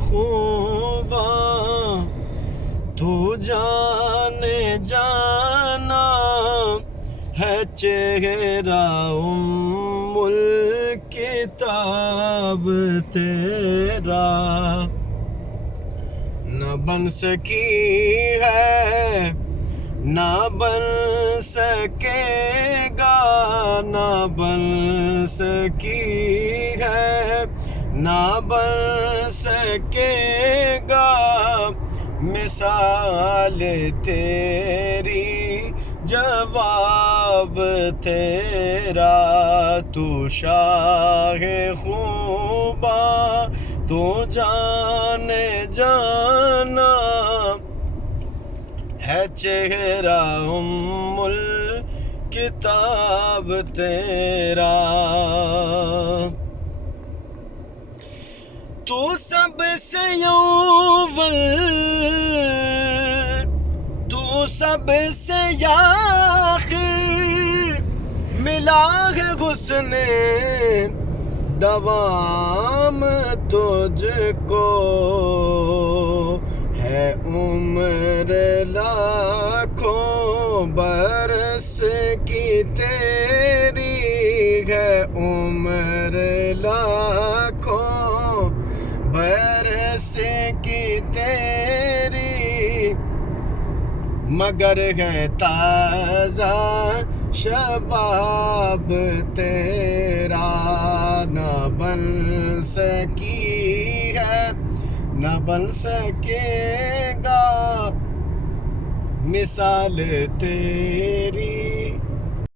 خوباں تو جانے جانا ہے چہرہ الکتاب تیرا، نہ بن سکی ہے نہ بن سکے گا، نہ بن سکی ہے نہ بن سکے گا مثال تیری، جواب تیرا۔ تو شاہ خوباں تو جانے جانا ہے چہرہ الکتاب تیرا۔ تو سب سے اول، تو سب سے آخر، ملا ہے حسن دوام تجھ کو، ہے عمر لاکھوں برس کی تیری، ہے عمر لاکھوں برس کی تیری، مگر ہے تازہ شباب تیرا، نہ بن سکی ہے نہ بن سکے گا مثال تیری،